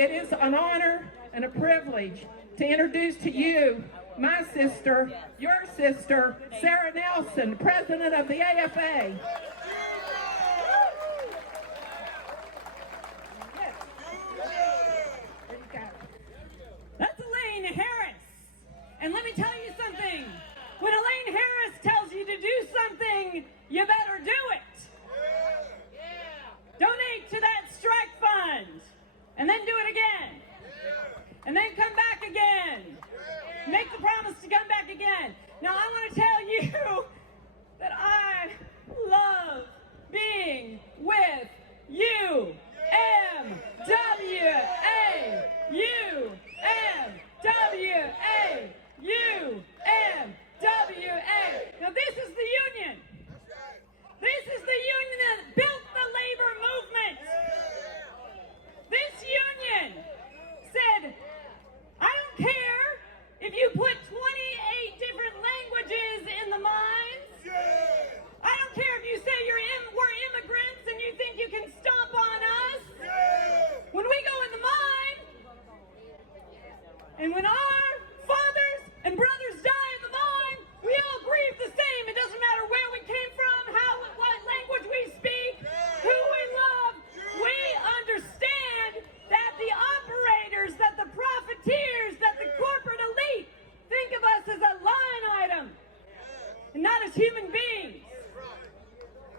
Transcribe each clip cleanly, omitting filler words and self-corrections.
it is an honor and a privilege to introduce to you my sister, your sister, Sarah Nelson, president of the AFA. That's Elaine Harris. And let me tell you something. When Elaine Harris tells you to do something, you better do it. Donate to that strike fund. And then do it again. And then come back again. Make the promise to come back again. Now I want to tell you that I love being with UMWA. UMWA. UMWA. Now this is the union. This is the union that built the labor movement. This union said, I don't care if you put 28 different languages in the mines. I don't care if you say we're immigrants and you think you can stomp on us. When we go in the mine, and when our fathers and brothers die in the mine, we all grieve the same. It doesn't matter where we came from, what language we speak, who we love. We understand that the operators, that the profiteers, that the corporate elite think of us as a line item and not as human beings.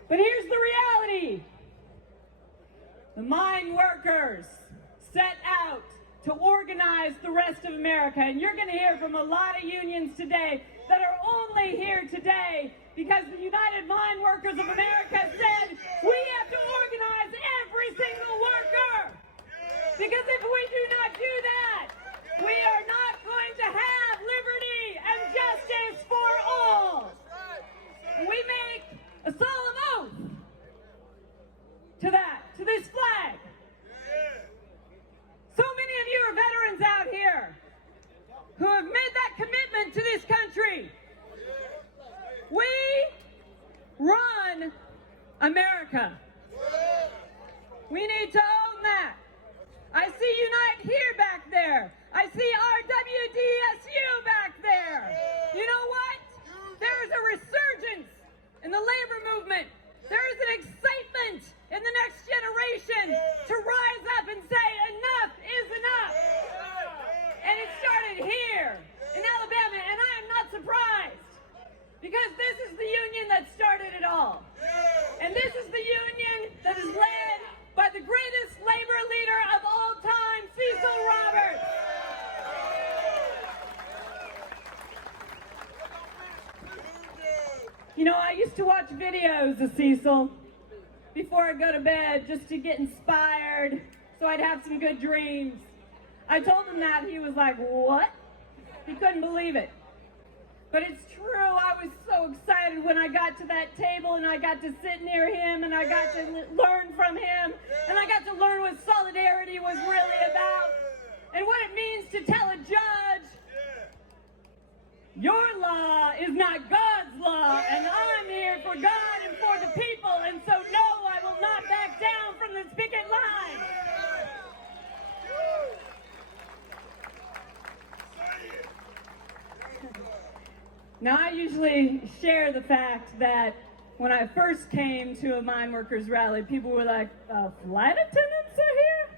But here's the reality. The mine workers set out to organize the rest of America. And you're going to hear from a lot of unions today that are only here today because the United Mine Workers of America said we have to organize every single worker. Because if we do not do that, we are not going to have liberty and justice for all. And we make a solemn oath to this flag. So many of you are veterans out here who have made that commitment to this country. We run America. We need to own that. I see Unite here back there. I see RWDSU back there. You know what? There is a resurgence in the labor movement. There is an excitement in the next generation to rise up and say enough is enough. And it started here in Alabama, and I am not surprised because this is the union that started it all. And this is the union that is led by the greatest labor leader of all time, Cecil Roberts. You know, I used to watch videos of Cecil before I go to bed just to get inspired so I'd have some good dreams. I told him that. He was like, what? He couldn't believe it. But it's true. I was so excited when I got to that table and I got to sit near him and I got to learn from him and I got to learn what solidarity was really about and what it means to tell a judge, your law is not God's law, and I'm here for God and for the people, and so no, I will not back down from this picket line. Now, I usually share the fact that when I first came to a mine workers rally, people were like, flight attendants are here?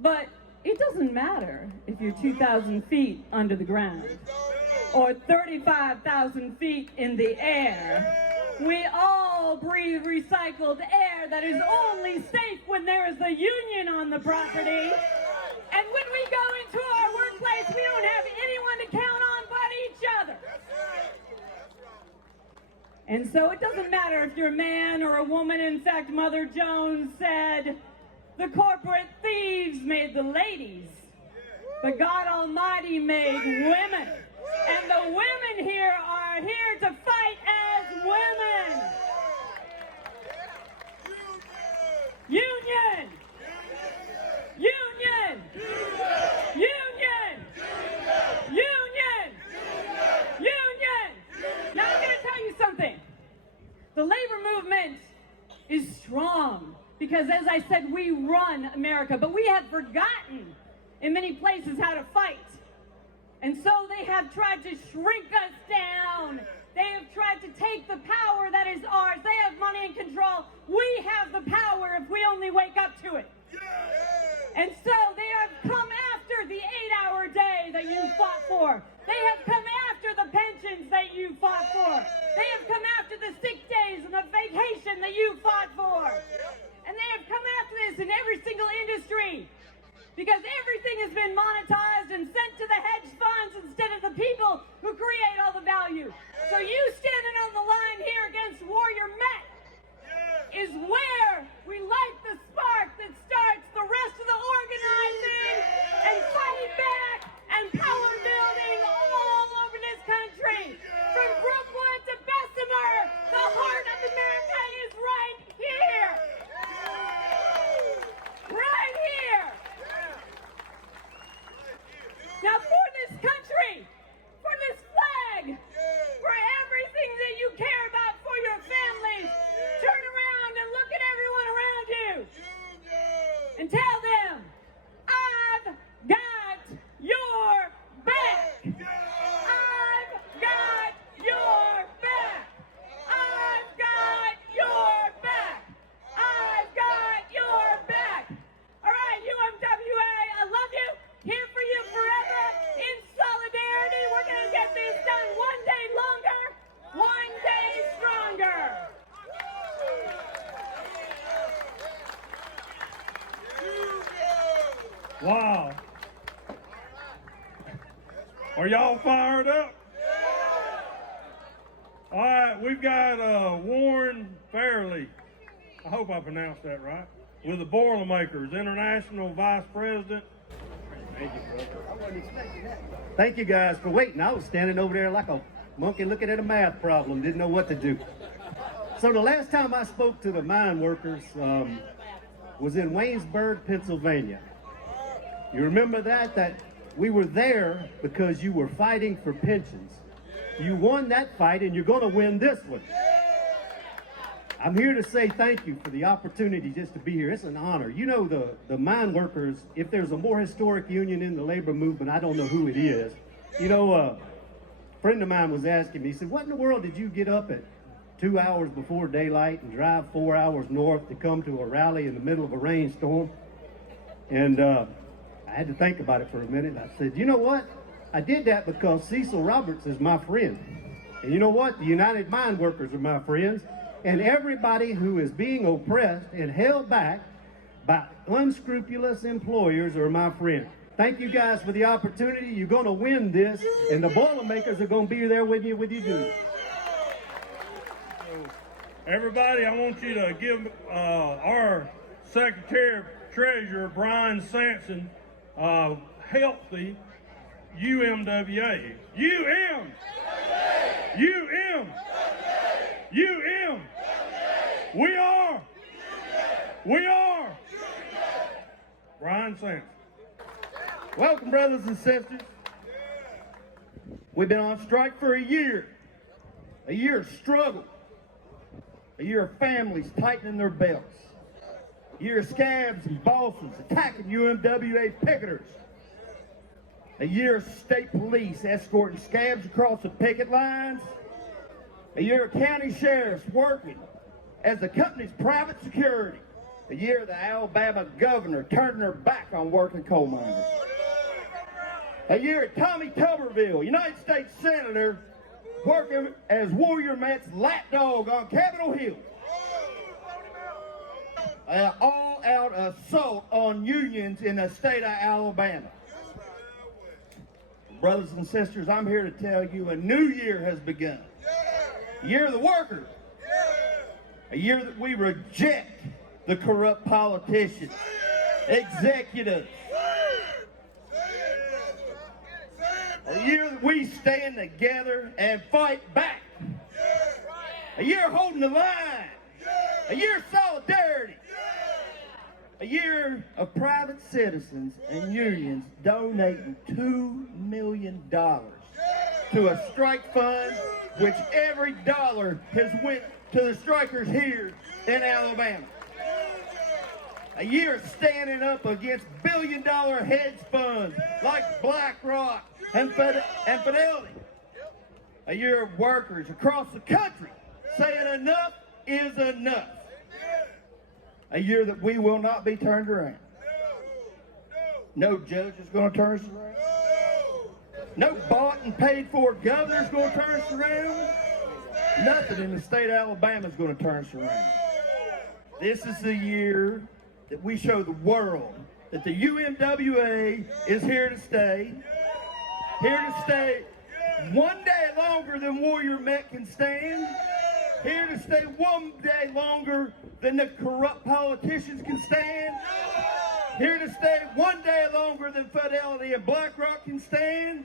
But it doesn't matter if you're 2,000 feet under the ground or 35,000 feet in the air. We all breathe recycled air that is only safe when there is a union on the property. And when we go into our workplace, we don't have anyone to count on but each other. And so it doesn't matter if you're a man or a woman. In fact, Mother Jones said, the corporate thieves made the ladies, but God Almighty made women. And the women here are here to fight as women. Union! Union! Union! Union! Union! Now I'm going to tell you something. The labor movement is strong because as I said, we run America, but we have forgotten in many places how to fight. And so they have tried to shrink us down. They have tried to take the power that is ours. They have money and control. We have the power if we only wake up to it. And so they have come after the 8-hour day that you fought for. They have come after the pensions that you fought for. They have come after the sick days and the vacation that you fought for. And they have come after this in every single industry, because everything has been monetized and sent to the hedge funds instead of the people who create all the value. So you standing on the line here against Warrior Met is where we light the spark that starts the rest of the organizing and fighting back and power building all over this country. From Brookwood to Bessemer, the heart of America is right here. Right here. Now for this country, for this flag, for everything that you care about, for your families, turn around and look at everyone around you and tell them, I've got your back. I've got your back. I've got your back. I've got your back. All right, UMWA, I love you. Here for you forever. In solidarity, we're going to get this done one day longer, one day stronger. Wow. Are y'all fired up? All right, we've got Warren Fairley. I hope I pronounced that right. With the Boilermakers, International Vice President. Thank you, brother. I wasn't expecting that. Thank you guys for waiting. I was standing over there like a monkey looking at a math problem, didn't know what to do. So the last time I spoke to the mine workers was in Waynesburg, Pennsylvania. You remember that we were there because you were fighting for pensions. You won that fight and you're going to win this one. I'm here to say thank you for the opportunity just to be here. It's an honor. You know, the mine workers, if there's a more historic union in the labor movement, I don't know who it is. You know, a friend of mine was asking me, he said, what in the world did you get up at 2 hours before daylight and drive 4 hours north to come to a rally in the middle of a rainstorm? And I had to think about it for a minute. I said, you know what? I did that because Cecil Roberts is my friend. And you know what? The United Mine Workers are my friends. And everybody who is being oppressed and held back by unscrupulous employers are my friend. Thank you guys for the opportunity. You're going to win this, and the Boilermakers are going to be there with you do. Everybody, I want you to give our Secretary of Treasurer, Brian Sanson, healthy UMWA. We are. Brian Sanson. Welcome, brothers and sisters. We've been on strike for a year of struggle, a year of families tightening their belts, a year of scabs and bosses attacking UMWA picketers, a year of state police escorting scabs across the picket lines, a year of county sheriffs working as the company's private security, a year of the Alabama governor turning her back on working coal miners, a year of Tommy Tuberville, United States Senator, working as Warrior Met's lapdog on Capitol Hill. An all-out assault on unions in the state of Alabama. Brothers and sisters, I'm here to tell you a new year has begun. A year of the workers. A year that we reject the corrupt politicians, executives. A year that we stand together and fight back. A year holding the line. A year of solidarity. A year of private citizens and unions donating $2 million to a strike fund, which every dollar has went to the strikers here in Alabama. A year of standing up against billion-dollar hedge funds like BlackRock and Fidelity. A year of workers across the country saying enough is enough. A year that we will not be turned around. No judge is going to turn us around. No bought and paid for governor is going to turn us around. Nothing in the state of Alabama is going to turn us around. This is the year that we show the world that the UMWA is here to stay. Here to stay one day longer than Warrior Met can stand. Here to stay one day longer than the corrupt politicians can stand. Here to stay one day longer than Fidelity and BlackRock can stand.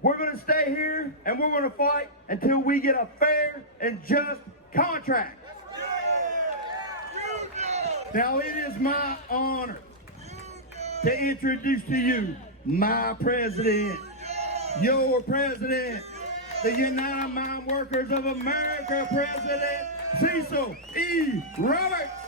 We're going to stay here and we're going to fight until we get a fair and just contract. Now it is my honor to introduce to you my president, your president, the United Mine Workers of America President, Cecil E. Roberts.